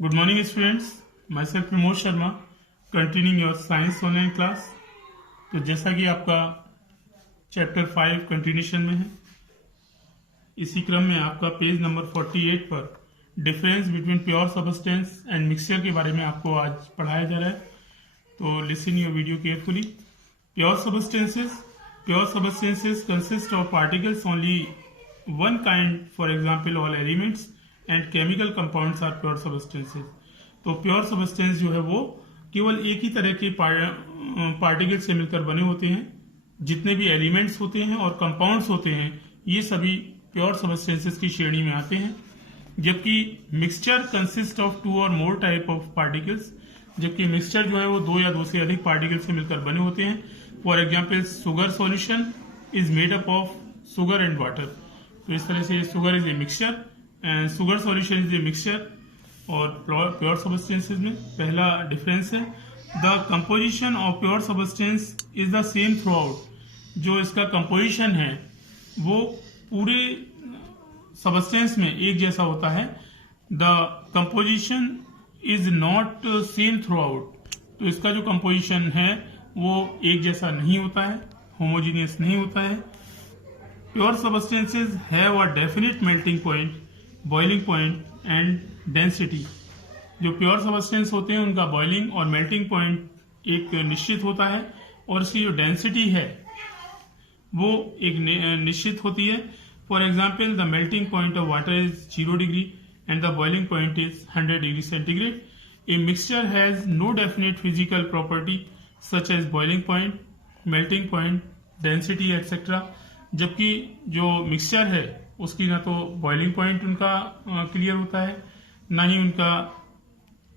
Good morning, students. Myself Pramod Sharma, continuing your science online class. तो जैसा कि आपका चैप्टर 5 कंटिन्यूशन में है, इसी क्रम में आपका पेज नंबर 48 पर difference between pure substance and mixture के बारे में आपको आज पढ़ाया जा रहा है. तो listen your video carefully. Pure substances consist of particles only one kind, for example all elements and chemical compounds are pure substances. तो प्योर सब्सटेंस जो है वो केवल एक ही तरह के पार्टिकल से मिलकर बने होते हैं. जितने भी एलिमेंट्स होते हैं और कंपाउंड्स होते हैं ये सभी प्योर सब्सटेंसेस की श्रेणी में आते हैं. जबकि मिक्सचर कंसिस्ट ऑफ 2 और मोर टाइप ऑफ पार्टिकल्स, जबकि मिक्सचर जो है वो 2 या 2 से अधिक पार्टिकल से मिलकर बने होते हैं. For example sugar solution is made up of sugar and water. तो इस तरह से sugar is a mixture and sugar solution is a mixture. और प्योर सब्सटेंसेस में पहला डिफरेंस है the composition of pure substance is the same through out. जो इसका कंपोजिशन है वो पूरे सब्सटेंस में एक जैसा होता है. The composition is not same through out. तो इसका जो कंपोजिशन है वो एक जैसा नहीं होता है, होमोजीनियस नहीं होता है. Pure substances have a definite melting point, boiling point and density. जो प्योर सब्सटेंस होते हैं उनका बॉइलिंग और मेल्टिंग पॉइंट एक निश्चित होता है और इसकी जो डेंसिटी है वो एक निश्चित होती है. For example the melting point of water is 0 degree and the boiling point is 100 degree centigrade. A mixture has no definite physical property such as boiling point, melting point, density etcetera. जबकि जो mixture है उसकी ना तो boiling point उनका clear होता है, ना ही उनका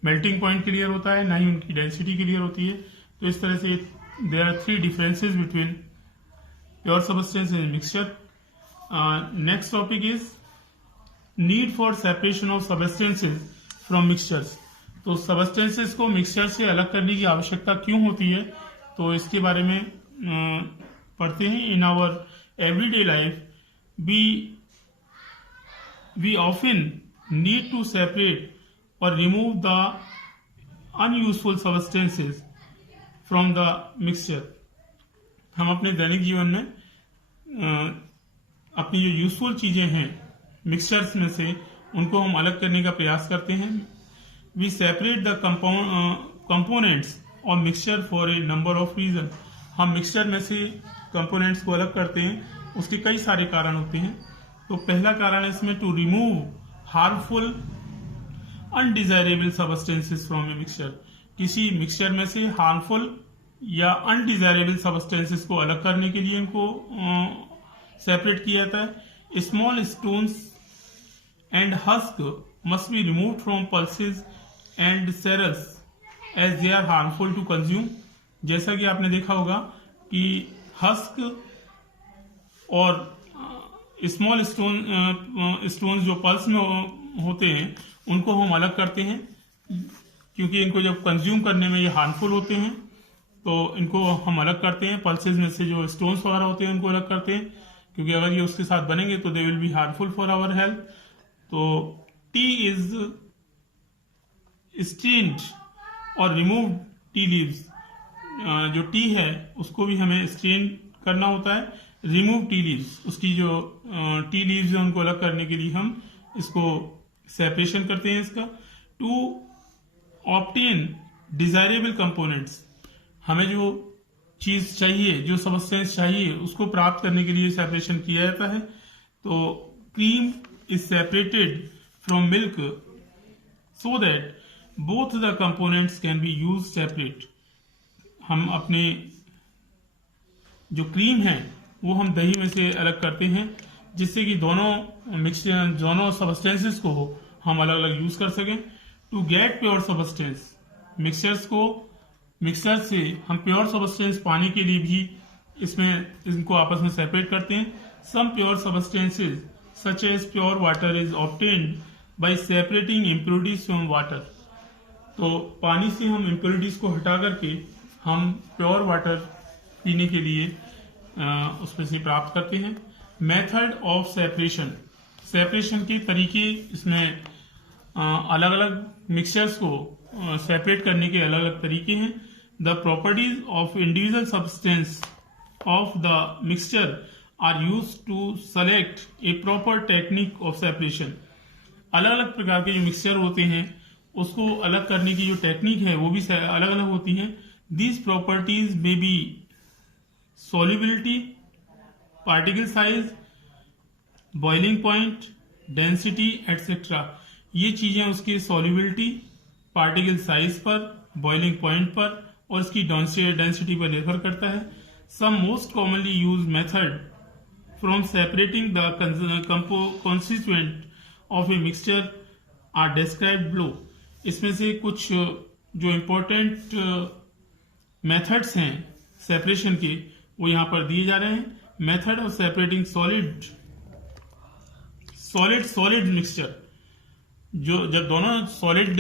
मेल्टिंग पॉइंट क्लियर होता है, ना ही उनकी डेंसिटी क्लियर होती है. तो इस तरह से there are 3 differences between pure substance and mixture. Next topic is need for separation of substances from mixtures. तो सब्सटेंसेस को मिक्सचर से अलग करने की आवश्यकता क्यों होती है, तो इसके बारे में पढ़ते हैं. In our everyday life we often need to separate or remove the unuseful substances from the mixture. हम अपने दैनिक जीवन में अपनी जो यूजफुल चीजें हैं मिक्सचर्स में से उनको हम अलग करने का प्रयास करते हैं. We separate the components of mixture for a number of reasons. हम मिक्सचर में से कंपोनेंट्स को अलग करते हैं, उसके कई सारे कारण होते हैं. तो पहला कारण है इसमें to remove harmful undesirable substances from a mixture. किसी मिक्सचर में से हार्मफुल या अनडिजायरेबल सब्सटेंसेस को अलग करने के लिए इनको सेपरेट किया जाता है. Small stones and husk must be removed from pulses and cereals as they are harmful to consume. जैसा कि आपने देखा होगा कि हस्क और स्मॉल स्टोन्स जो पल्स में होते हैं उनको हम अलग करते हैं, क्योंकि इनको जब कंज्यूम करने में ये हार्मफुल होते हैं तो इनको हम अलग करते हैं. पल्सेस में से जो स्टोन्स वगैरह होते हैं उनको अलग करते हैं, क्योंकि अगर ये उसके साथ बनेंगे तो they will be harmful for our health. तो टी इज स्ट्रेन्ड और रिमूव टी लीव्स. जो टी है उसको भी हमें स्ट्रेन करना होता है. रिमूव टी लीव्स, उसकी जो टी लीव्स है उनको अलग करने के लिए हम इसको सेपरेशन करते हैं इसका. टू ऑब्टेन डिजायरेबल कंपोनेंट्स, हमें जो चीज चाहिए, जो सब्सटेंस चाहिए उसको प्राप्त करने के लिए सेपरेशन किया जाता है. तो cream is separated from milk so that both the components can be use separate. हम अपने जो क्रीम है वो हम दही में से अलग करते हैं, जिससे कि दोनों सब्सटेंसेस को हम अलग अलग यूज कर सकें. To get pure substance, mixture से हम प्योर सब्सटेंस पाने के लिए भी इनको आपस में सेपरेट करते हैं. Some pure substances such as pure water is obtained by separating impurities from water. तो पानी से हम इम्प्योरिटीज को हटा करके हम प्योर वाटर पीने के लिए उसमें से प्राप्त करते हैं. मेथड ऑफ सेपरेशन के तरीके इसमें अलग अलग मिक्सचर्स को सेपरेट करने के अलग अलग तरीके हैं। The properties of individual substance of the mixture are use to select a proper technique of separation. अलग अलग प्रकार के जो मिक्सचर होते हैं उसको अलग करने की जो टेक्निक है वो भी अलग अलग होती है। These properties may be solubility, particle size, boiling point, density etcetera. ये चीजें उसकी सॉल्युबिलिटी, पार्टिकल साइज पर, बॉइलिंग पॉइंट पर और इसकी डेंसिटी पर निर्भर करता है। Some most commonly use method from separating the constituent of a mixture are described below. इसमें से कुछ जो इंपॉर्टेंट मेथड्स हैं सेपरेशन के वो यहाँ पर दिए जा रहे हैं। Method of separating solid mixture, जो जब दोनों सॉलिड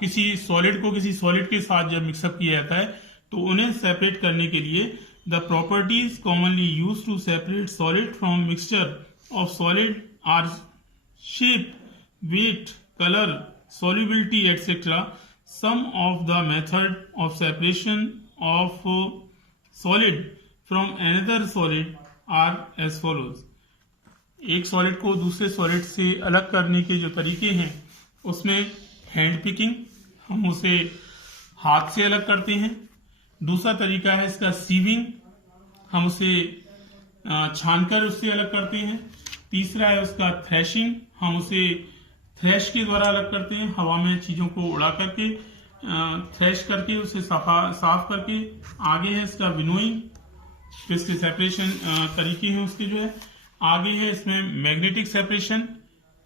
किसी सॉलिड को किसी सॉलिड के साथ जब मिक्सअप किया जाता है तो उन्हें सेपरेट करने के लिए the properties commonly use to separate solid from mixture of solid are shape, weight, colour, solubility etc. Some of the method of separation of solid from another solid are as follows. एक solid को दूसरे solid से अलग करने के जो तरीके हैं उसमें हैंड पिकिंग, हम उसे हाथ से अलग करते हैं। दूसरा तरीका है इसका सीविंग, हम उसे छानकर उससे अलग करते हैं। तीसरा है उसका थ्रेशिंग, हम उसे थ्रेश के द्वारा अलग करते हैं, हवा में चीजों को उड़ा करके थ्रेश करके उसे साफ करके। आगे है इसका विनोइंग, इसके सेपरेशन तरीके हैं उसके जो है। आगे है इसमें मैग्नेटिक सेपरेशन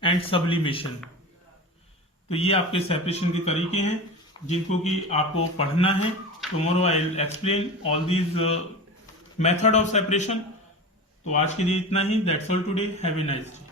एंड सब्लिमेशन। तो ये आपके सेपरेशन के तरीके हैं जिनको कि आपको पढ़ना है। Tomorrow I will explain all these method of separation. तो आज के लिए इतना ही। That's all today. Have a nice day.